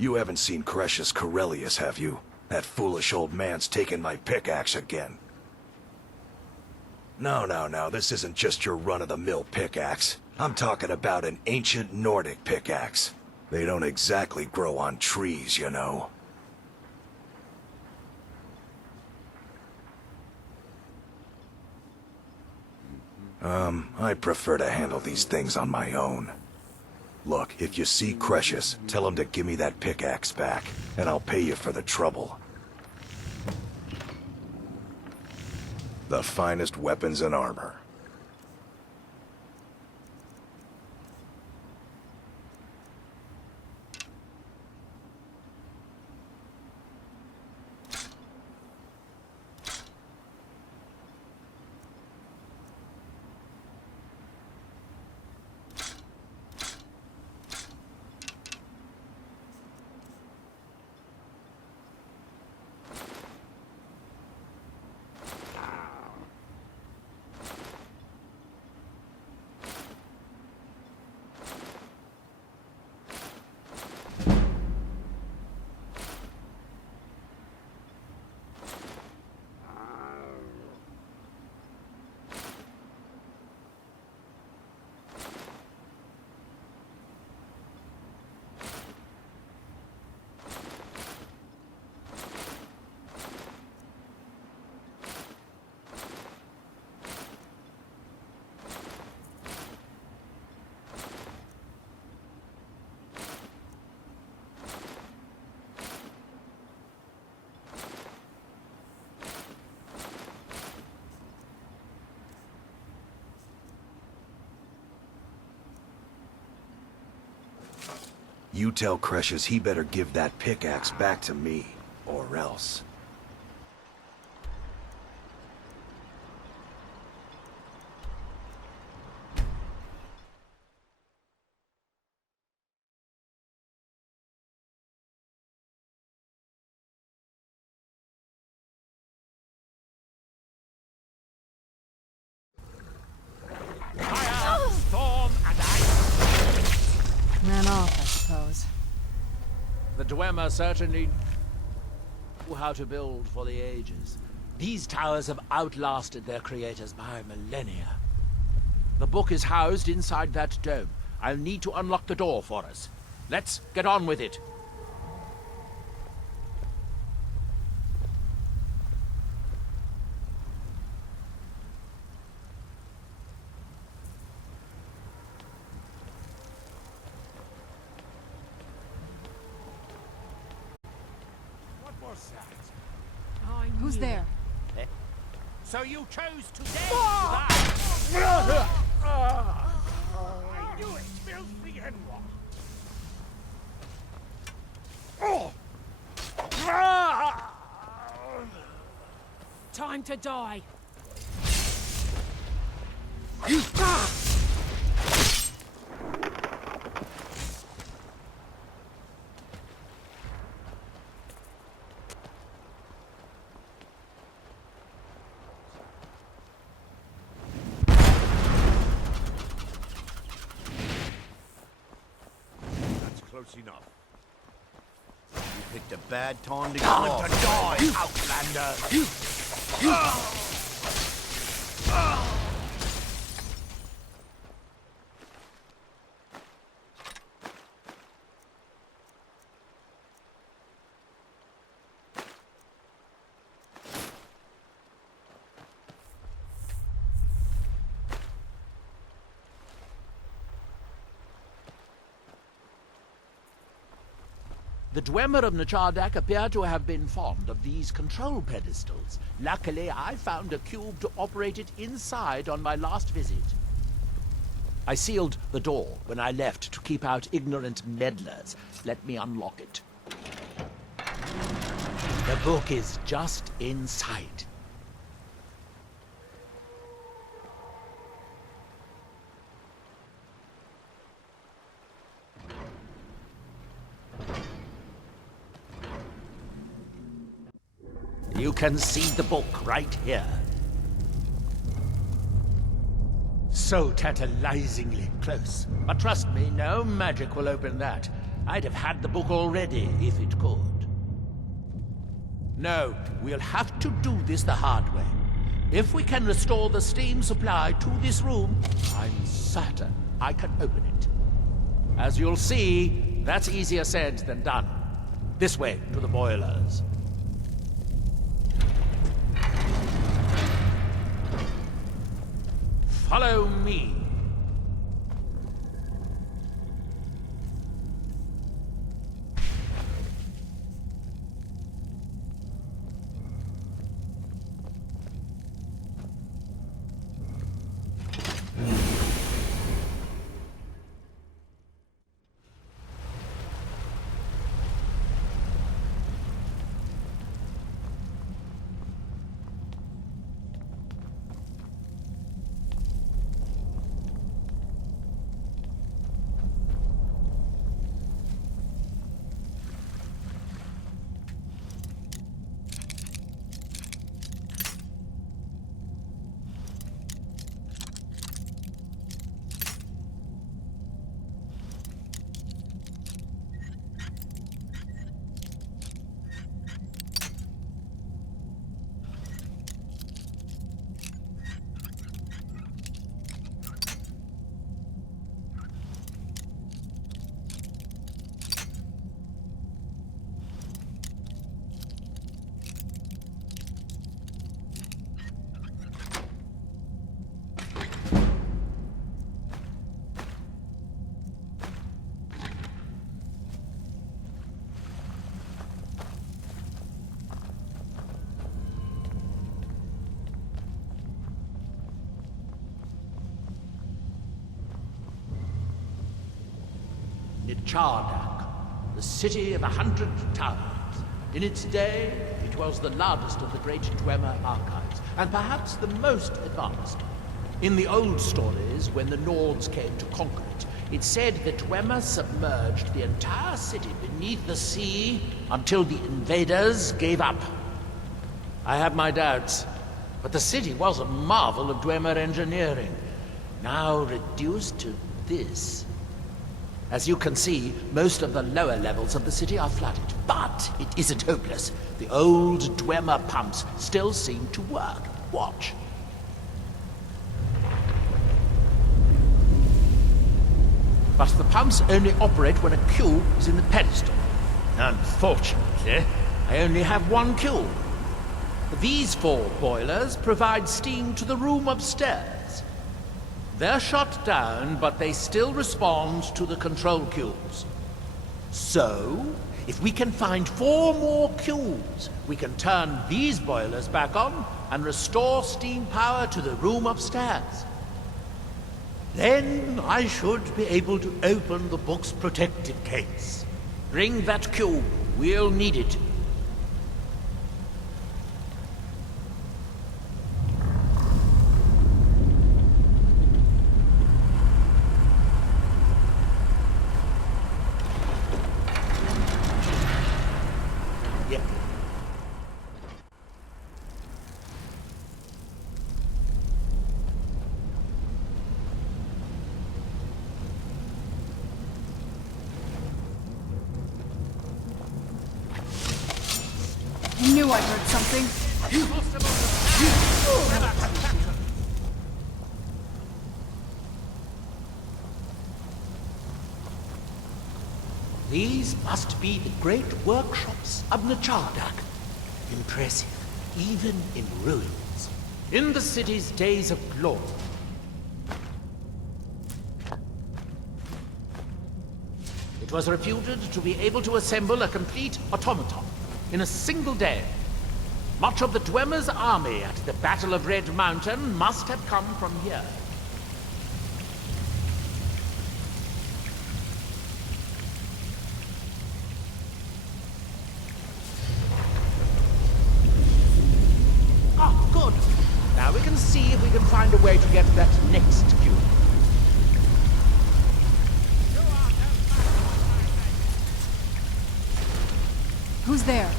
You haven't seen Cretius Corellius, have you? That foolish old man's taken my pickaxe again. No, this isn't just your run-of-the-mill pickaxe. I'm talking about an ancient Nordic pickaxe. They don't exactly grow on trees, you know. I prefer to handle these things on my own. Look, if you see Cretius, tell him to give me that pickaxe back, and I'll pay you for the trouble. The finest weapons and armor. You tell Cretius he better give that pickaxe back to me, or else. Ran off, I suppose. The Dwemer certainly knew how to build for the ages. These towers have outlasted their creators by millennia. The book is housed inside that dome. I'll need to unlock the door for us. Let's get on with it. Who's there? So you chose to dare I knew it, filthy Enrock. Time to die. Close enough. You picked a bad time to get Time off. to die, Outlander! The Dwemer of Nachardak appear to have been fond of these control pedestals. Luckily, I found a cube to operate it inside on my last visit. I sealed the door when I left to keep out ignorant meddlers. Let me unlock it. The book is just inside. You can see the book right here. So tantalizingly close. But trust me, no magic will open that. I'd have had the book already if it could. No, we'll have to do this the hard way. If we can restore the steam supply to this room, I'm certain I can open it. As you'll see, that's easier said than done. This way to the boilers. Follow me. Chardak, the city of 100 towns. In its day, it was the largest of the great Dwemer archives, and perhaps the most advanced. In the old stories, when the Nords came to conquer it, it said that Dwemer submerged the entire city beneath the sea until the invaders gave up. I have my doubts, but the city was a marvel of Dwemer engineering, now reduced to this. As you can see, most of the lower levels of the city are flooded, but it isn't hopeless. The old Dwemer pumps still seem to work. Watch. But the pumps only operate when a cube is in the pedestal. Unfortunately, I only have one cube. These 4 boilers provide steam to the room upstairs. They're shut down, but they still respond to the control cubes. So, if we can find 4 more cubes, we can turn these boilers back on and restore steam power to the room upstairs. Then I should be able to open the book's protective case. Bring that cube. We'll need it. I knew I heard something. These must be the great workshops of Nachardak. Impressive, even in ruins. In the city's days of glory. It was reputed to be able to assemble a complete automaton in a single day. Much of the Dwemer's army at the Battle of Red Mountain must have come from here. Ah, good. Now we can see if we can find a way to get that next cube. Who's there?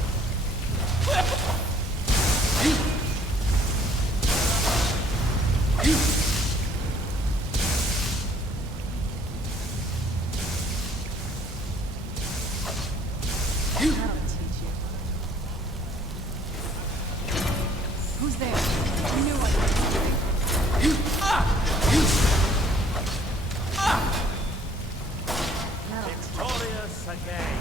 I knew I heard something. Victorious again.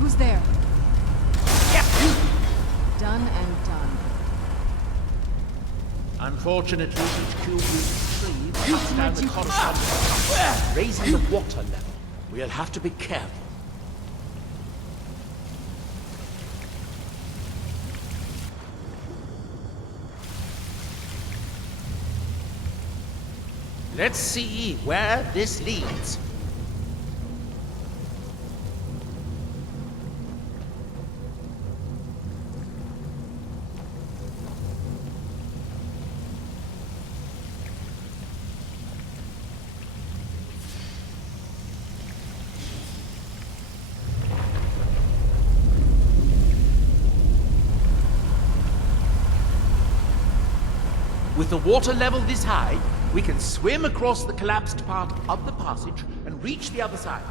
Who's there? Done and done. Unfortunately, each cube we retrieve cuts down the corresponding, raising the water level. We'll have to be careful. Let's see where this leads. With the water level this high, we can swim across the collapsed part of the passage and reach the other side.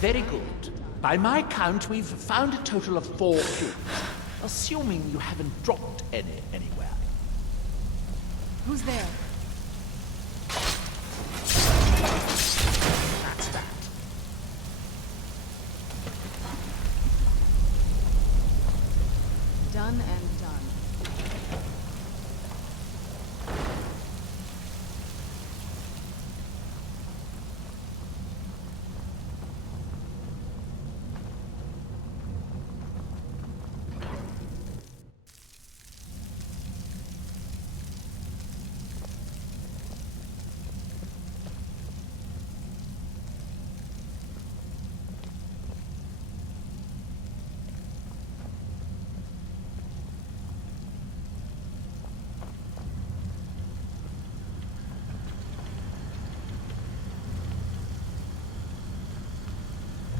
Very good. By my count, we've found a total of 4 cubes. Assuming you haven't dropped any anywhere. Who's there? That's that. Done and done.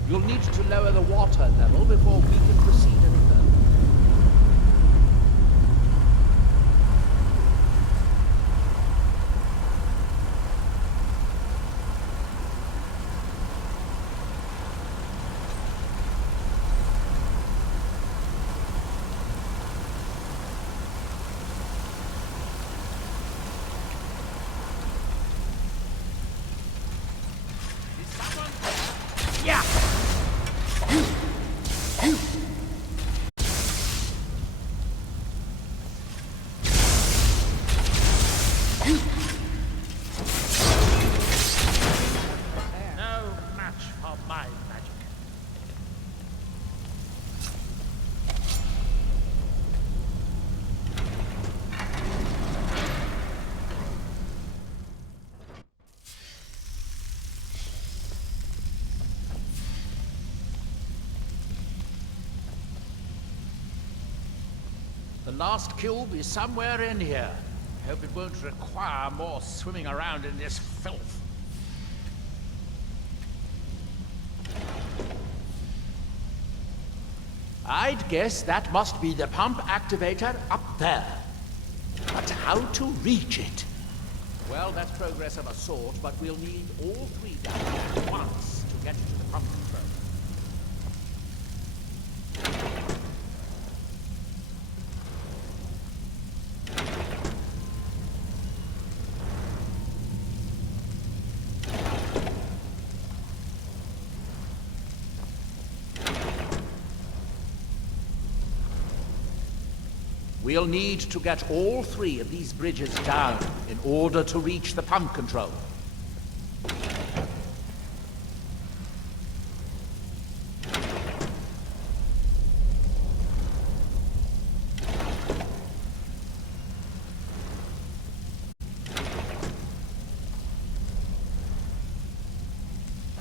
You'll need to lower the water level before we can proceed any further. Is someone there? Yeah! No match for my magic. The last cube is somewhere in here. Hope it won't require more swimming around in this filth. I'd guess that must be the pump activator up there. But how to reach it? Well, that's progress of a sort, but we'll need all three down there at once to get to the pump control. We'll need to get all three of these bridges down in order to reach the pump control.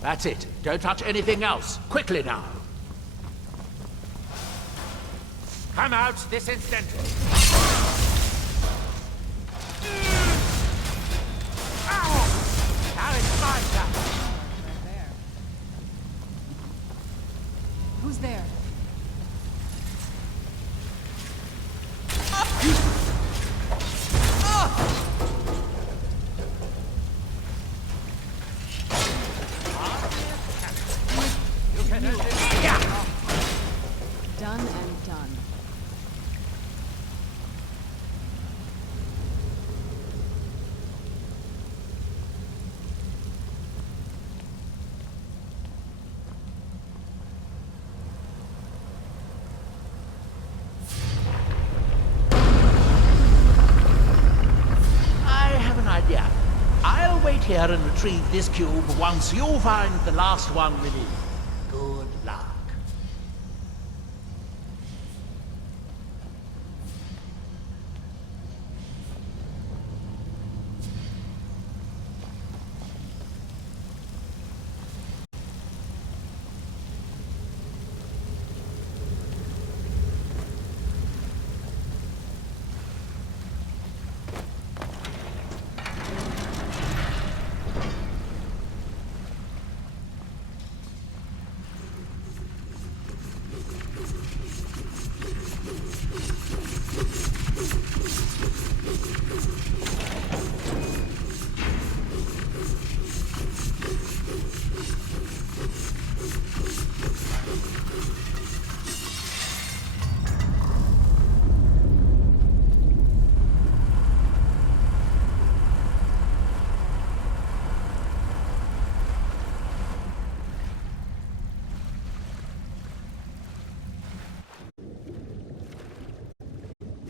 That's it. Don't touch anything else. Quickly now. Come out this instant. Ow! Now it's my turn. They're there. Who's there? You can only... Yeah! Done and done. I have an idea. I'll wait here and retrieve this cube once you find the last one within. Good luck.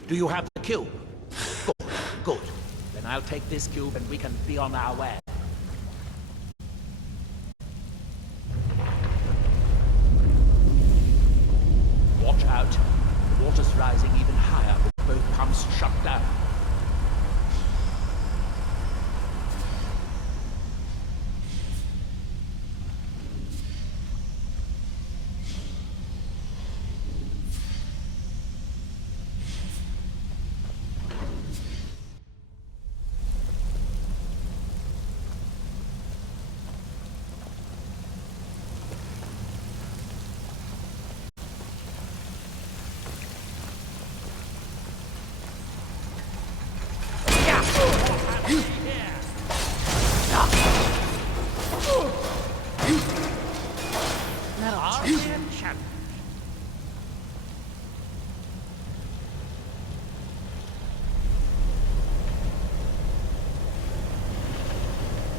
Do you have the cube? Good, good. Then I'll take this cube and we can be on our way. Watch out. The water's rising even higher with both pumps shut down.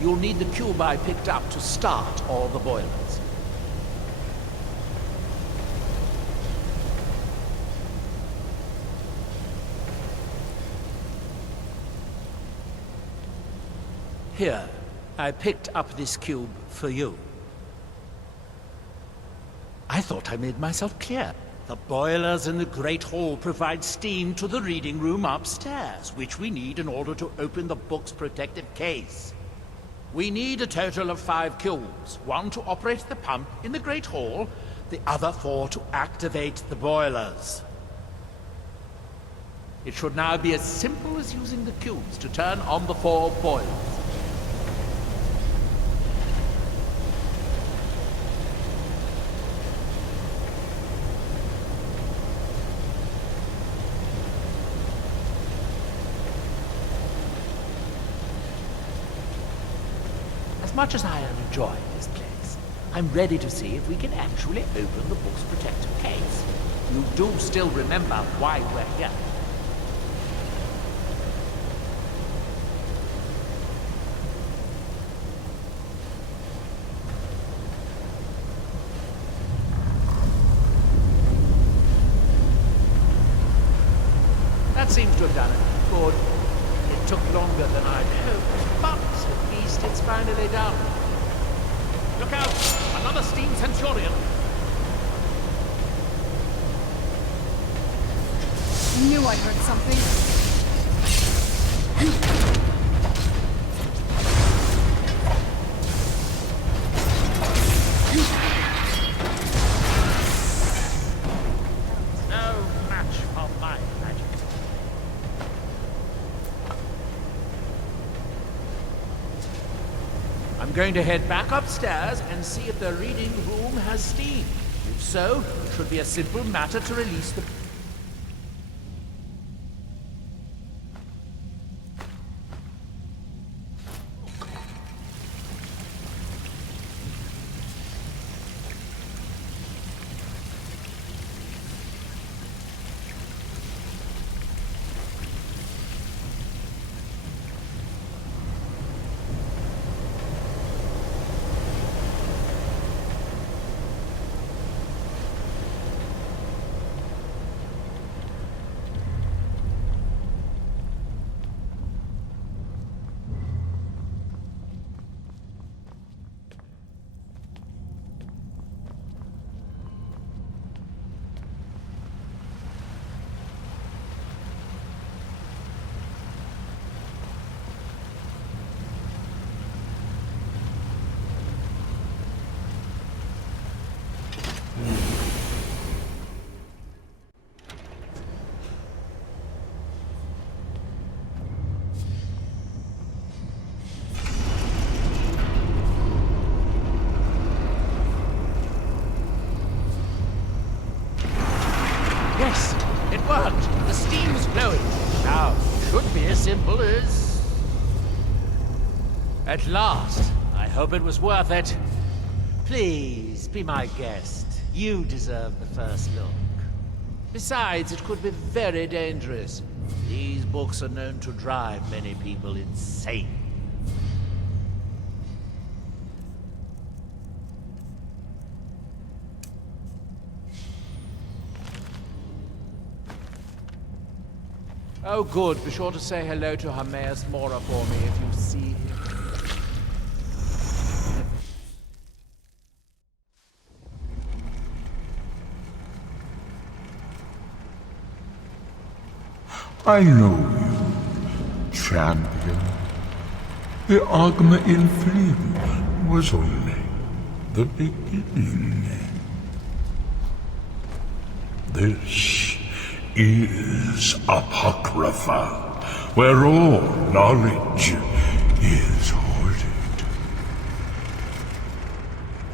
You'll need the cube I picked up to start all the boilers. Here, I picked up this cube for you. I thought I made myself clear. The boilers in the Great Hall provide steam to the reading room upstairs, which we need in order to open the book's protective case. We need a total of 5 cubes, 1 to operate the pump in the Great Hall, the other 4 to activate the boilers. It should now be as simple as using the cubes to turn on the 4 boilers. As much as I am enjoying this place, I'm ready to see if we can actually open the book's protective case. You do still remember why we're here. That seems to have done it. Good. It took longer than I'd hoped, but at least it's finally done. Look out! Another steam centurion! I knew I heard something. No match for my magic. I'm going to head back upstairs and see if the reading room has steam. If so, it should be a simple matter to release the... Yes, it worked. The steam's flowing. Now, it should be as simple as... At last. I hope it was worth it. Please, be my guest. You deserve the first look. Besides, it could be very dangerous. These books are known to drive many people insane. Oh, good. Be sure to say hello to Hermaeus Mora for me if you see him. I know you, champion. The Agma in Flame was only the beginning. This is Apocrypha, where all knowledge is hoarded.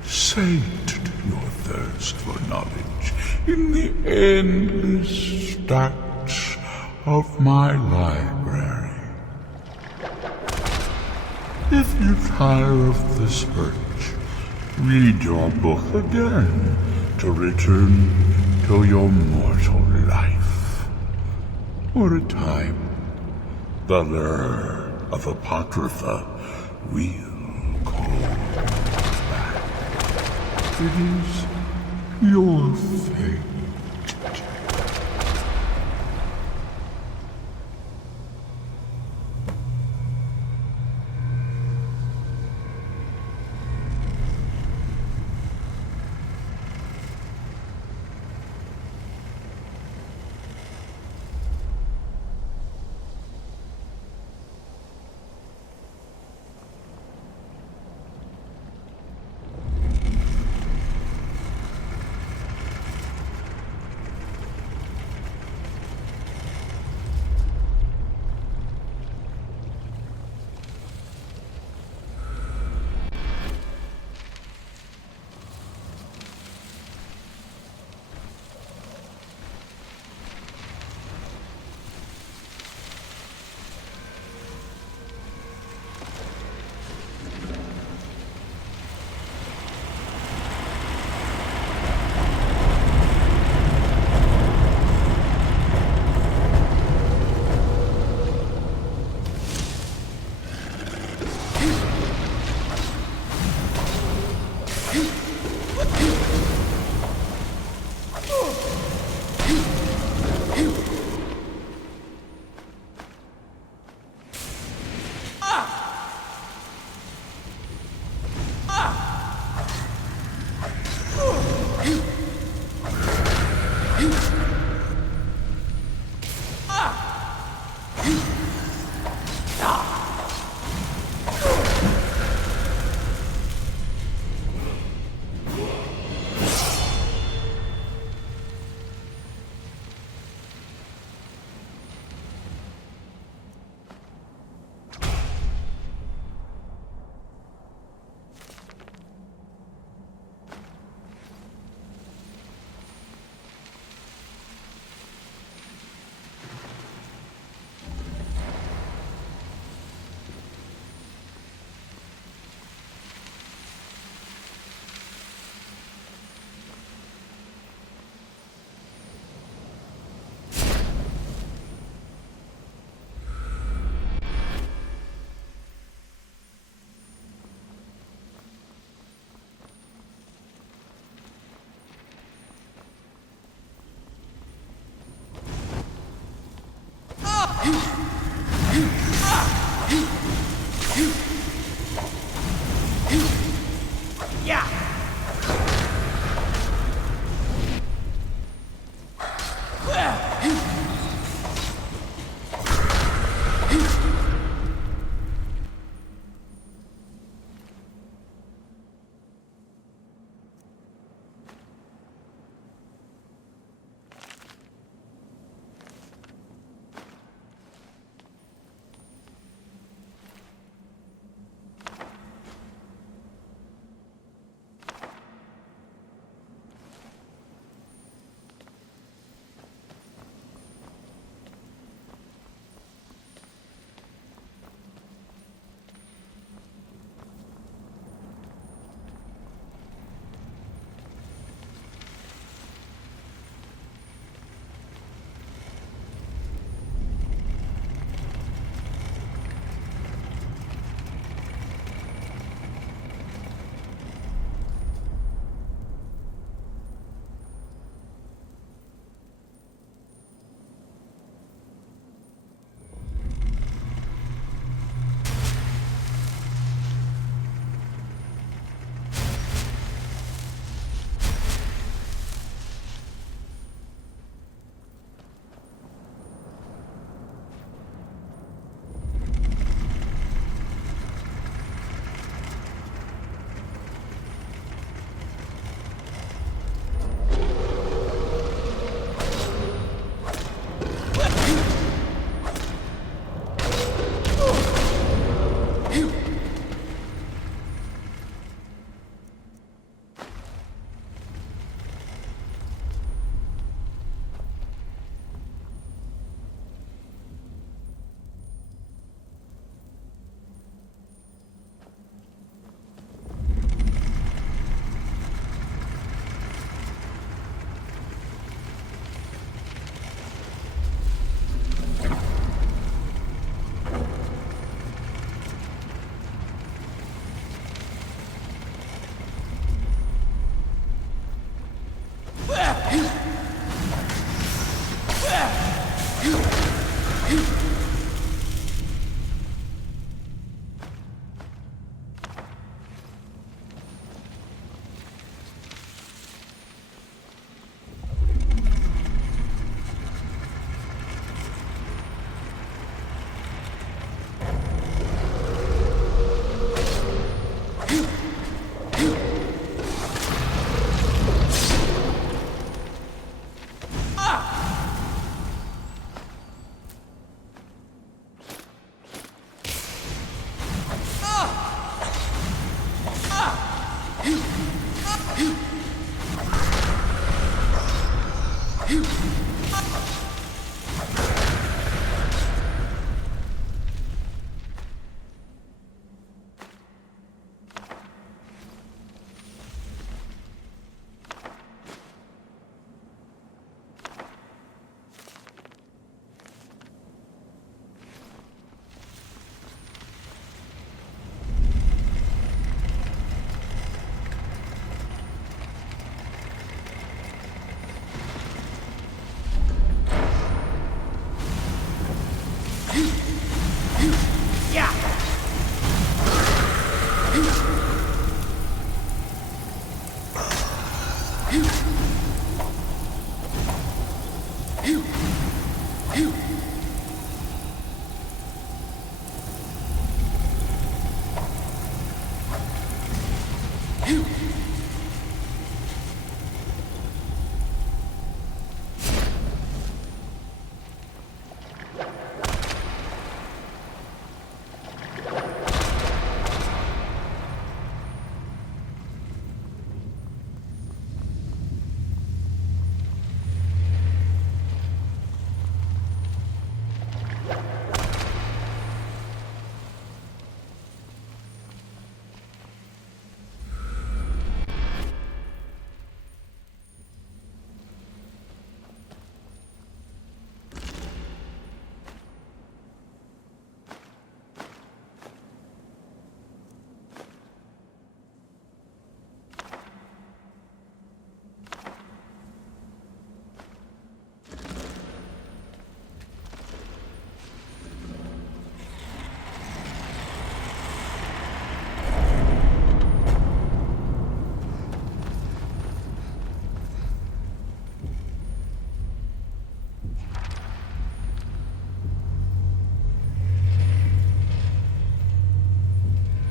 Sate your thirst for knowledge in the endless stacks of my library. If you tire of the search, read your book again to return to your mortal life. For a time, the lure of Apocrypha will call back. It is your fate.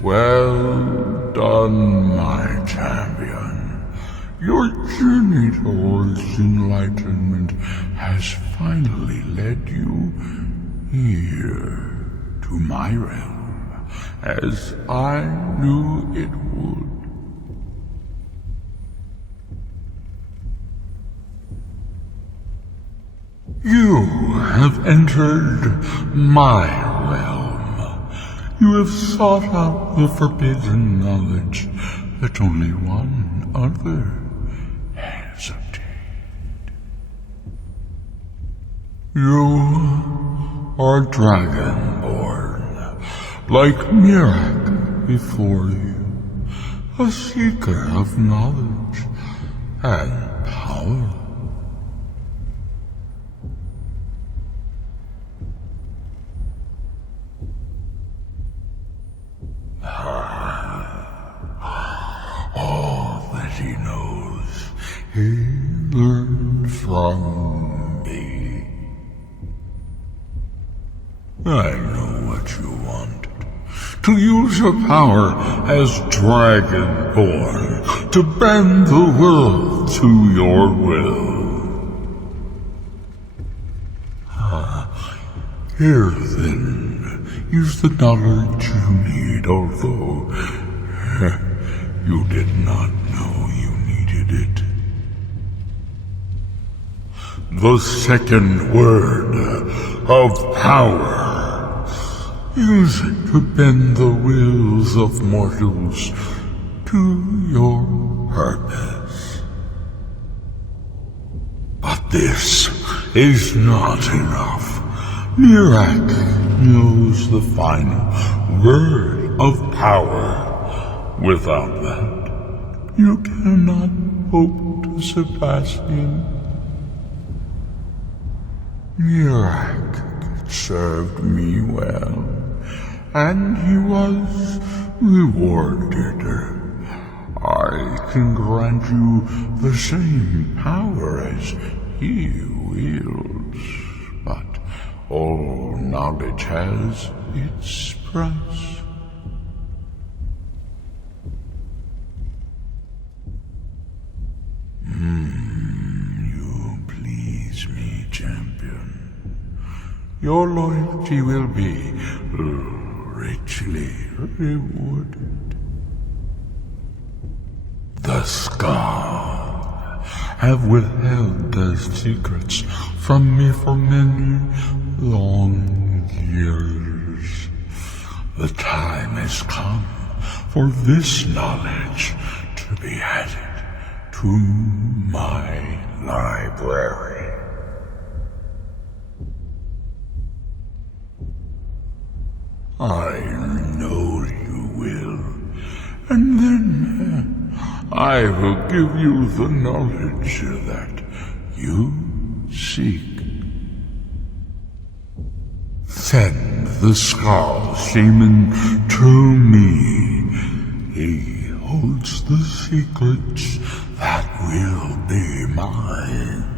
Well done, my champion. Your journey towards enlightenment has finally led you here to my realm, as I knew it would. You have entered my realm. You have sought out the forbidden knowledge that only one other has obtained. You are Dragonborn, like Mirak before you, a seeker of knowledge and power. All that he knows, he learned from me. I know what you want. To use your power as Dragonborn, to bend the world to your will. Here then, use the knowledge you need, although you did not know you needed it. The second word of power. Use it to bend the wills of mortals to your purpose. But this is not enough. Mirak knows the final word of power. Without that, you cannot hope to surpass him. Mirak served me well, and he was rewarded. I can grant you the same power as he wields, but all knowledge has its price. You please me, champion. Your loyalty will be richly rewarded. The scar have withheld their secrets from me for many long years. The time has come for this knowledge to be added to my library. I know you will, and then I will give you the knowledge that you seek. Send the Skull Shaman to me. He holds the secrets that will be mine.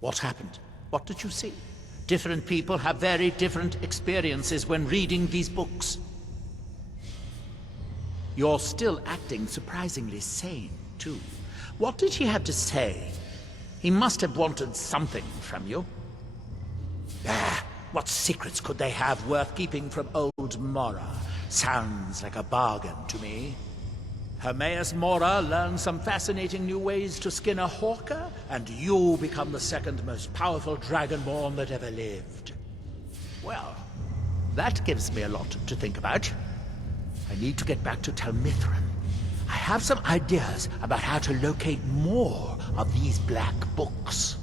What happened? What did you see? Different people have very different experiences when reading these books. You're still acting surprisingly sane, too. What did he have to say? He must have wanted something from you. What secrets could they have worth keeping from old Mora? Sounds like a bargain to me. Hermaeus Mora learns some fascinating new ways to skin a hawker, and you become the second most powerful Dragonborn that ever lived. Well, that gives me a lot to think about. I need to get back to Tel Mithryn. I have some ideas about how to locate more of these black books.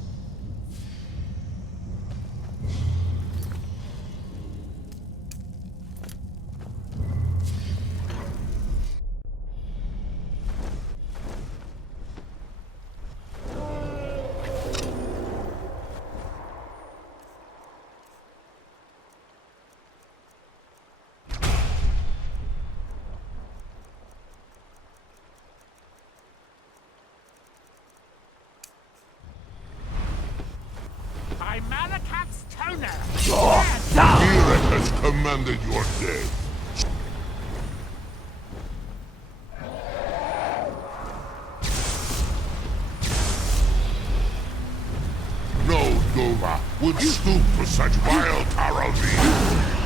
By Malakat's toner! Spirit has commanded your death. No Duma would stoop to such vile carousing.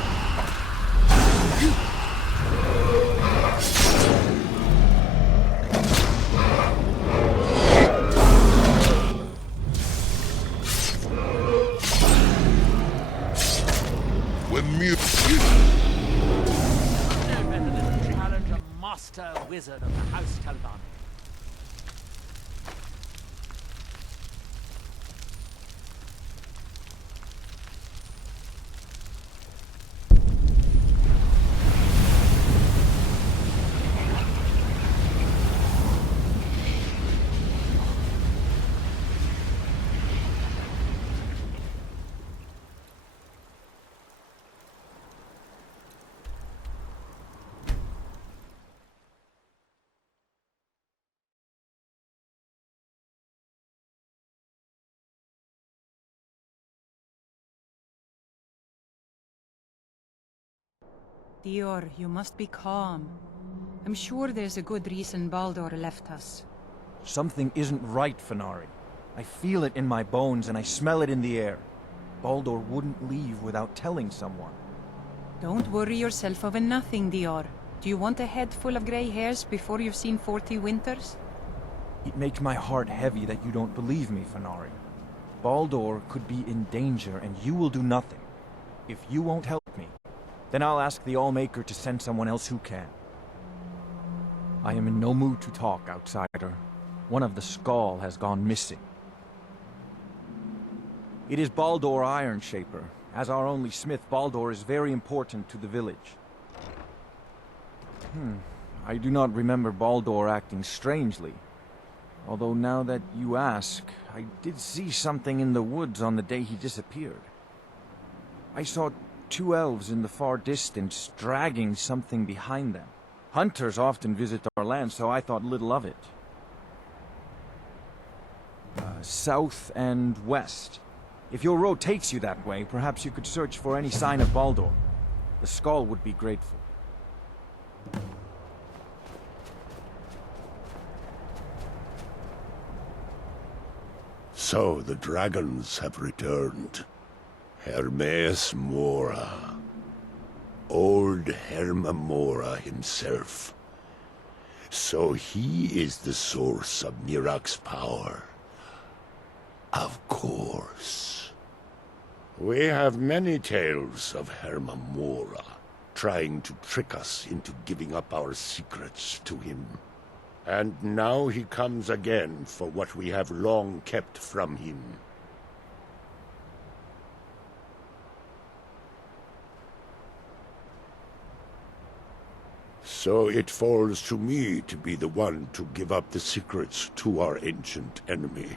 No better than to challenge a master wizard of the House Talban. Dior, you must be calm. I'm sure there's a good reason Baldur left us. Something isn't right, Fenari. I feel it in my bones and I smell it in the air. Baldur wouldn't leave without telling someone. Don't worry yourself over nothing, Dior. Do you want a head full of grey hairs before you've seen 40 winters? It makes my heart heavy that you don't believe me, Fenari. Baldur could be in danger and you will do nothing. If you won't help me, then I'll ask the Allmaker to send someone else who can. I am in no mood to talk, outsider. One of the Skull has gone missing. It is Baldur Ironshaper. As our only smith, Baldur is very important to the village. I do not remember Baldur acting strangely. Although now that you ask, I did see something in the woods on the day he disappeared. I saw 2 elves in the far distance dragging something behind them. Hunters often visit our land, so I thought little of it. south and west. If your road takes you that way, perhaps you could search for any sign of Baldur. The Skull would be grateful. So the dragons have returned. Hermaeus Mora. Old Herma Mora himself. So he is the source of Mirak's power. Of course. We have many tales of Herma Mora trying to trick us into giving up our secrets to him. And now he comes again for what we have long kept from him. So it falls to me to be the one to give up the secrets to our ancient enemy.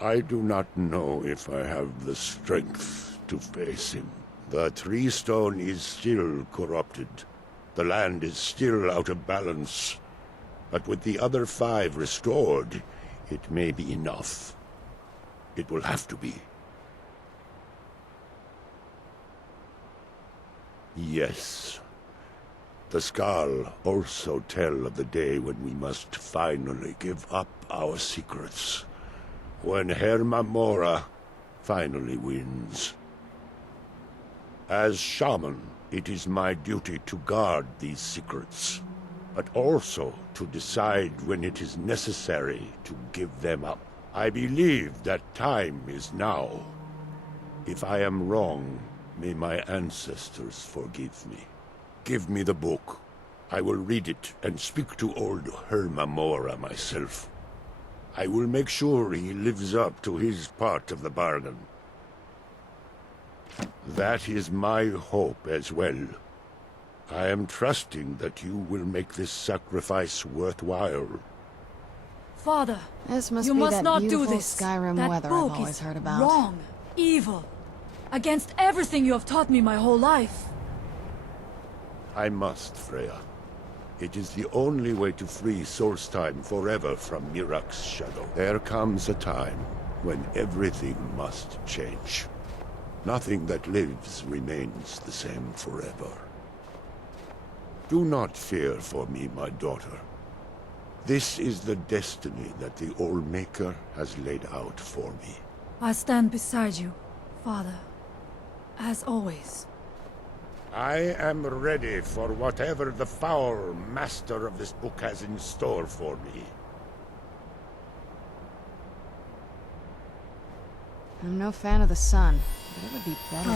I do not know if I have the strength to face him. The tree stone is still corrupted. The land is still out of balance. But with the other 5 restored, it may be enough. It will have to be. Yes. The Skal also tell of the day when we must finally give up our secrets. When Herma Mora finally wins. As shaman, it is my duty to guard these secrets, but also to decide when it is necessary to give them up. I believe that time is now. If I am wrong, may my ancestors forgive me. Give me the book. I will read it and speak to old Herma Mora myself. I will make sure he lives up to his part of the bargain. That is my hope as well. I am trusting that you will make this sacrifice worthwhile. Father, This must you be must that not do beautiful this. Skyrim That weather book I've always is heard about. wrong, evil, against everything you have taught me my whole life. I must, Freya. It is the only way to free Solstheim forever from Mirak's shadow. There comes a time when everything must change. Nothing that lives remains the same forever. Do not fear for me, my daughter. This is the destiny that the All-Maker has laid out for me. I stand beside you, Father, as always. I am ready for whatever the foul master of this book has in store for me. I'm no fan of the sun, but it would be better.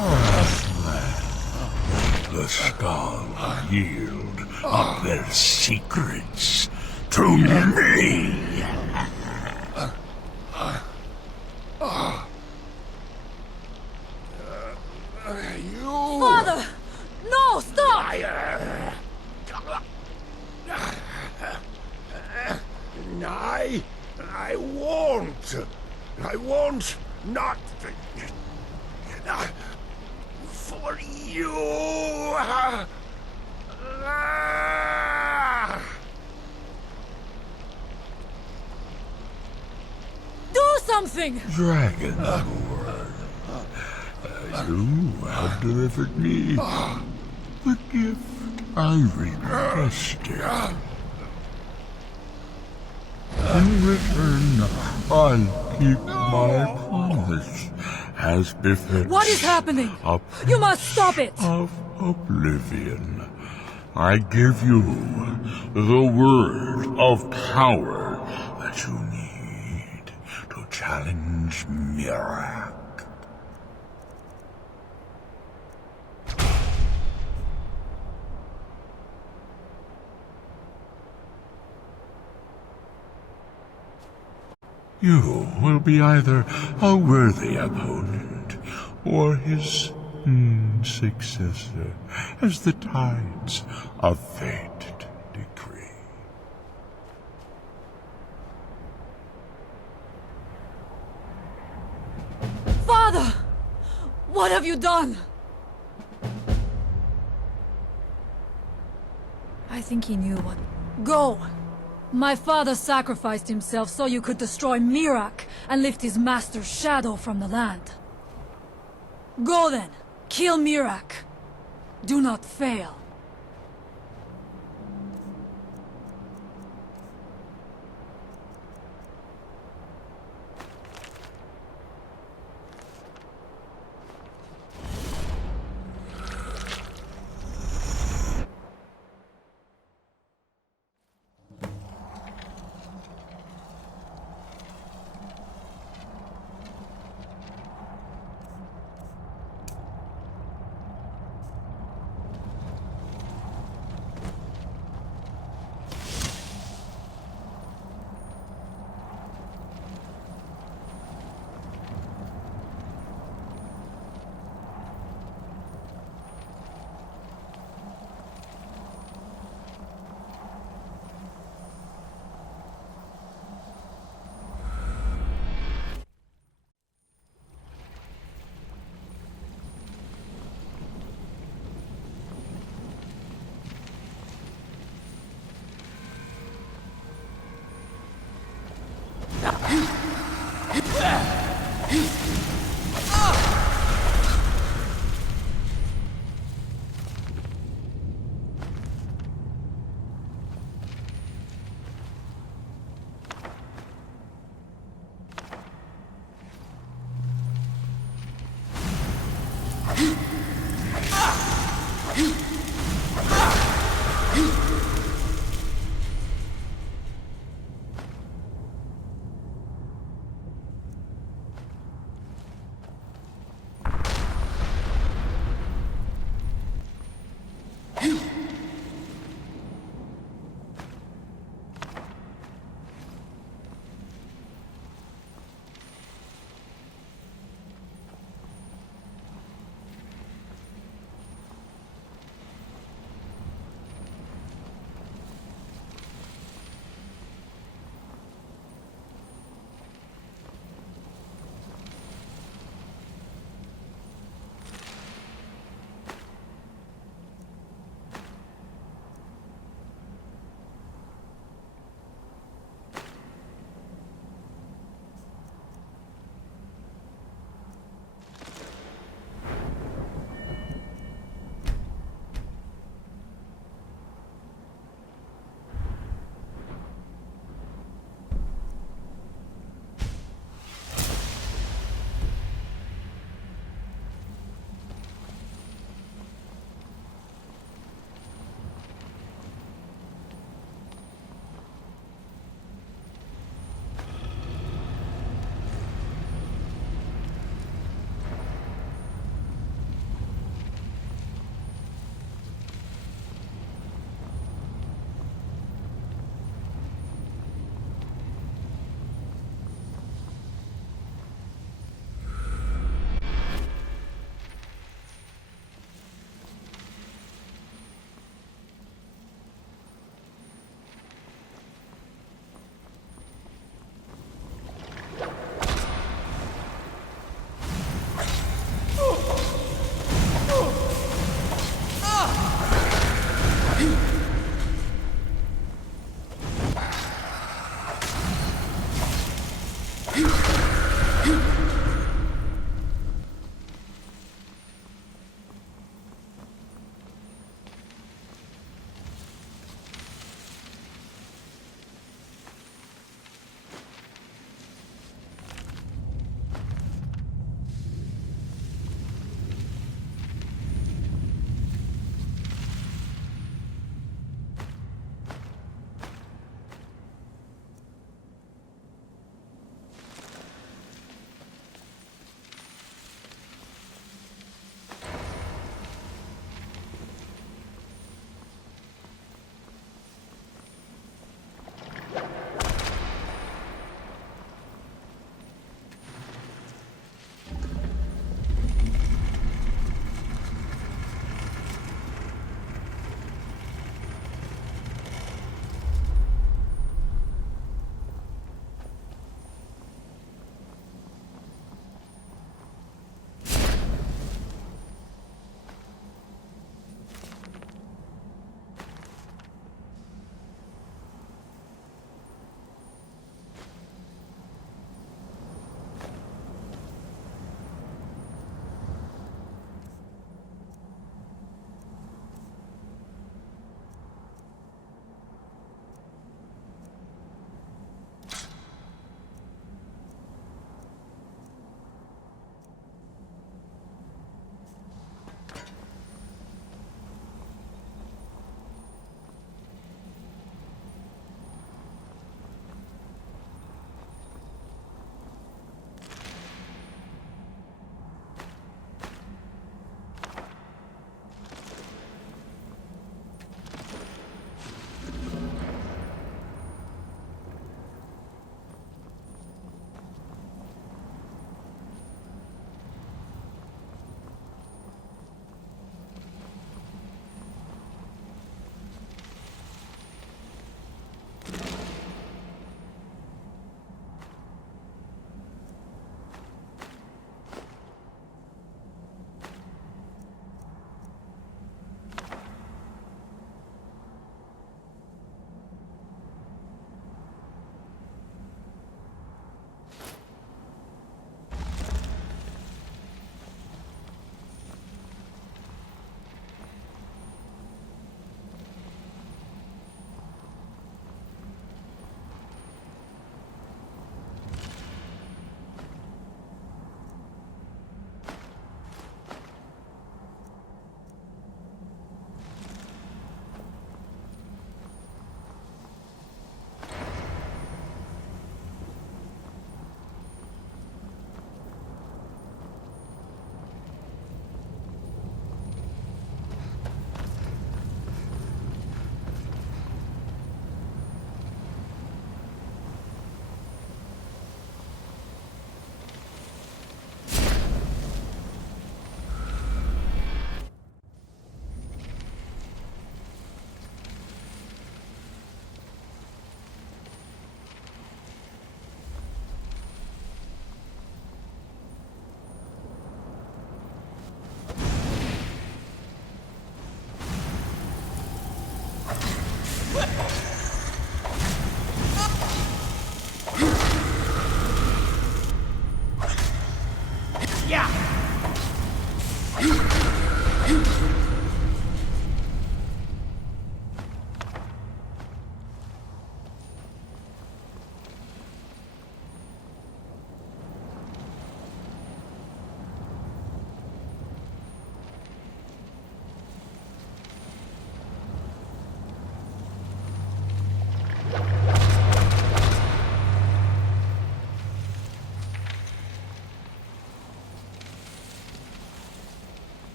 The Skal yield up their secrets to me. Father! No, stop! I won't. I won't not. For you. Do something! Dragonborn, you have delivered me the gift I requested. In return, I'll keep my promise as befits. What is happening? A You must stop it! of oblivion. I give you the word of power that you need to challenge Mirak. You will be either a worthy opponent or his successor, as the tides of fate decree. Father! What have you done? I think he knew what... Go! My father sacrificed himself so you could destroy Mirak and lift his master's shadow from the land. Go then, kill Mirak. Do not fail.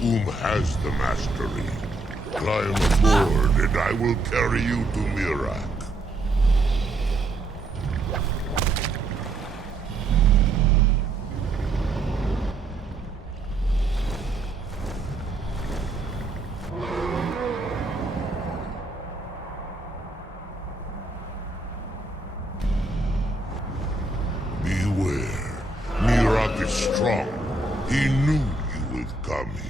whom has the mastery. Climb aboard and I will carry you to Mirak. Beware. Mirak is strong. He knew you would come here.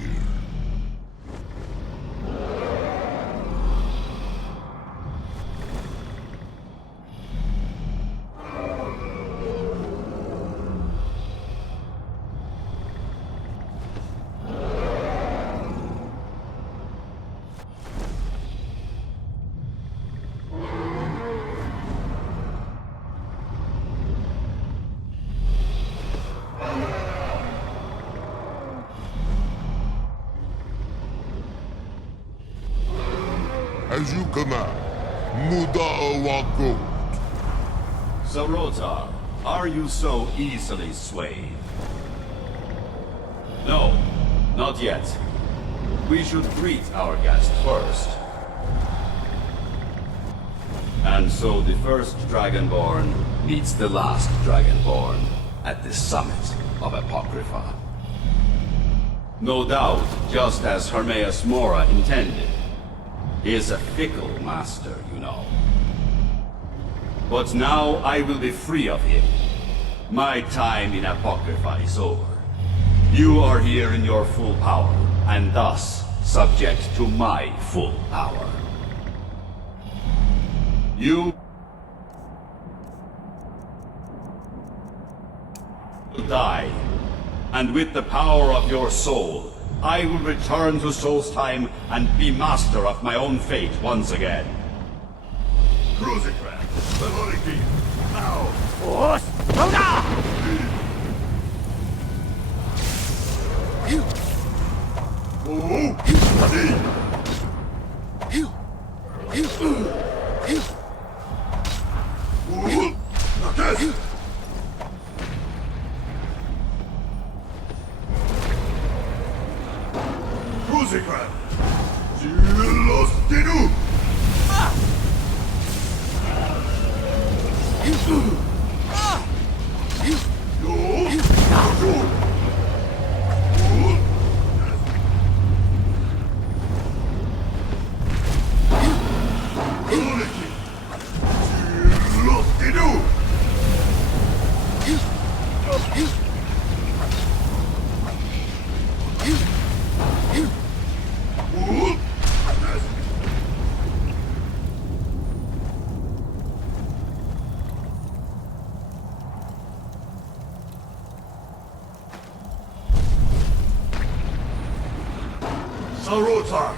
As you command, Muda'a Wako. Sarotar, are you so easily swayed? No, not yet. We should greet our guest first. And so the first Dragonborn meets the last Dragonborn at the summit of Apocrypha. No doubt, just as Hermaeus Mora intended. He is a fickle master, you know. But now I will be free of him. My time in Apocrypha is over. You are here in your full power, and thus subject to my full power. You will die, and with the power of your soul, I will return to Solstheim and be master of my own fate once again. Crucifix, the Horiki, now! Crucifix, Gilostinu! Sarotar!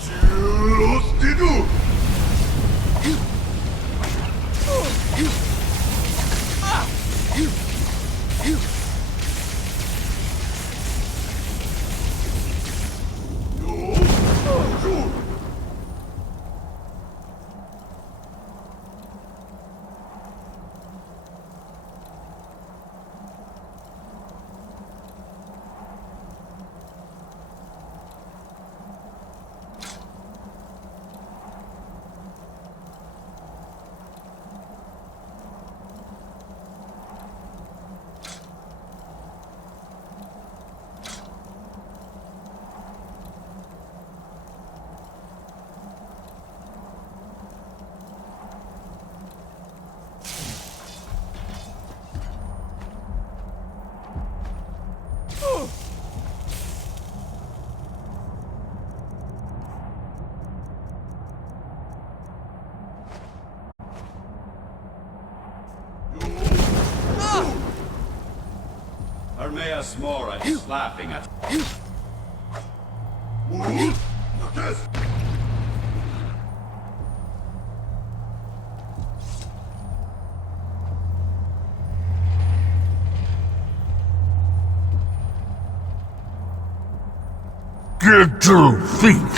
Gilostinu! Hermaeus Mora is laughing at you. Did you think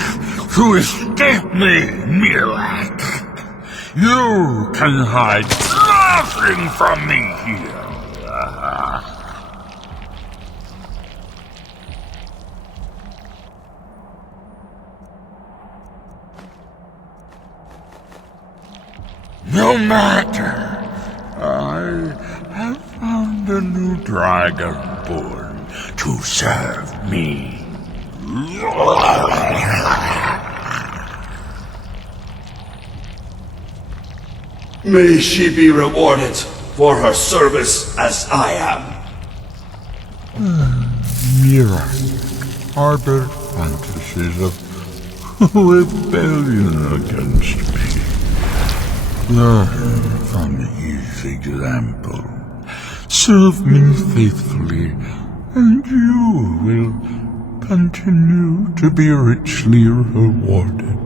to escape me, Mirak? You can hide nothing from me here. No matter. I have found a new Dragonborn to serve me. May she be rewarded for her service as I am. Mira harbored fantasies of rebellion against me. Learn from his example. Serve me faithfully, and you will continue to be richly rewarded.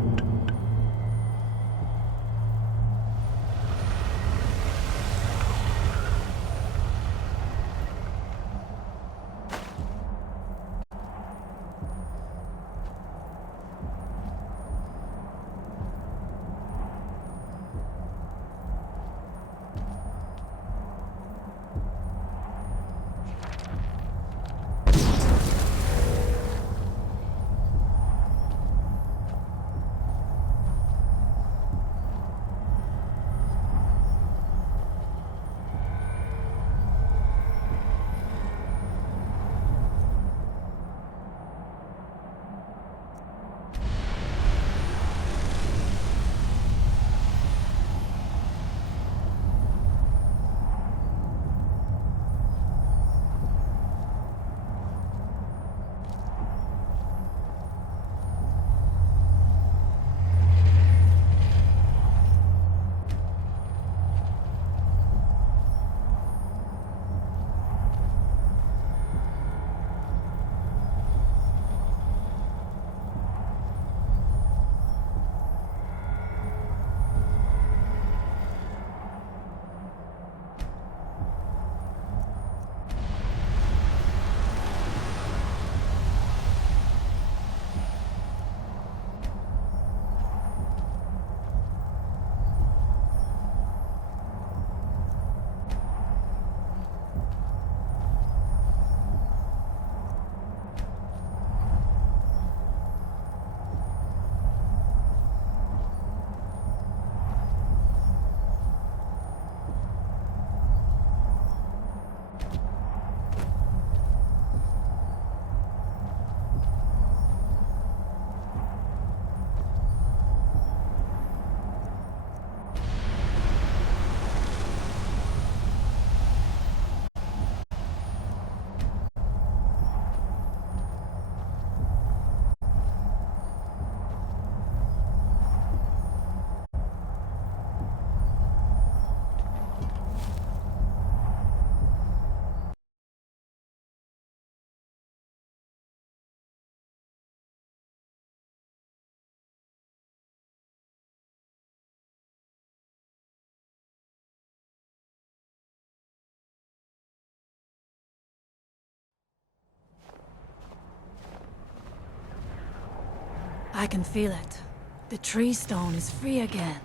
I can feel it. The tree stone is free again.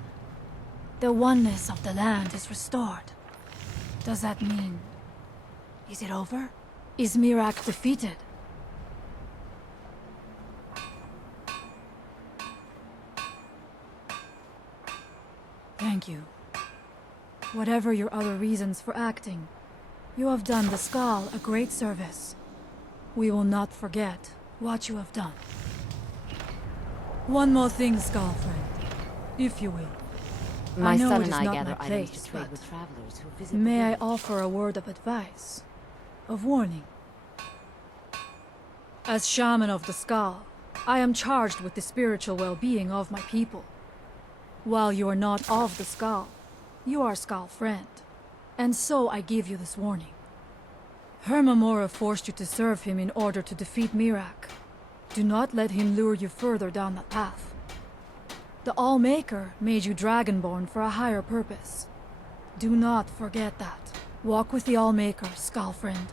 The oneness of the land is restored. Does that mean... is it over? Is Miraak defeated? Thank you. Whatever your other reasons for acting, you have done the Skull a great service. We will not forget what you have done. One more thing, Skull friend, if you will. My know son it and is I not gather my items place, to trade but with travelers who visit. may I offer a word of advice? Of warning? As shaman of the Skull, I am charged with the spiritual well-being of my people. While you are not of the Skull, you are Skull friend. And so I give you this warning. Hermamora forced you to serve him in order to defeat Miraak. Do not let him lure you further down that path. The All-Maker made you Dragonborn for a higher purpose. Do not forget that. Walk with the All-Maker, Skull friend.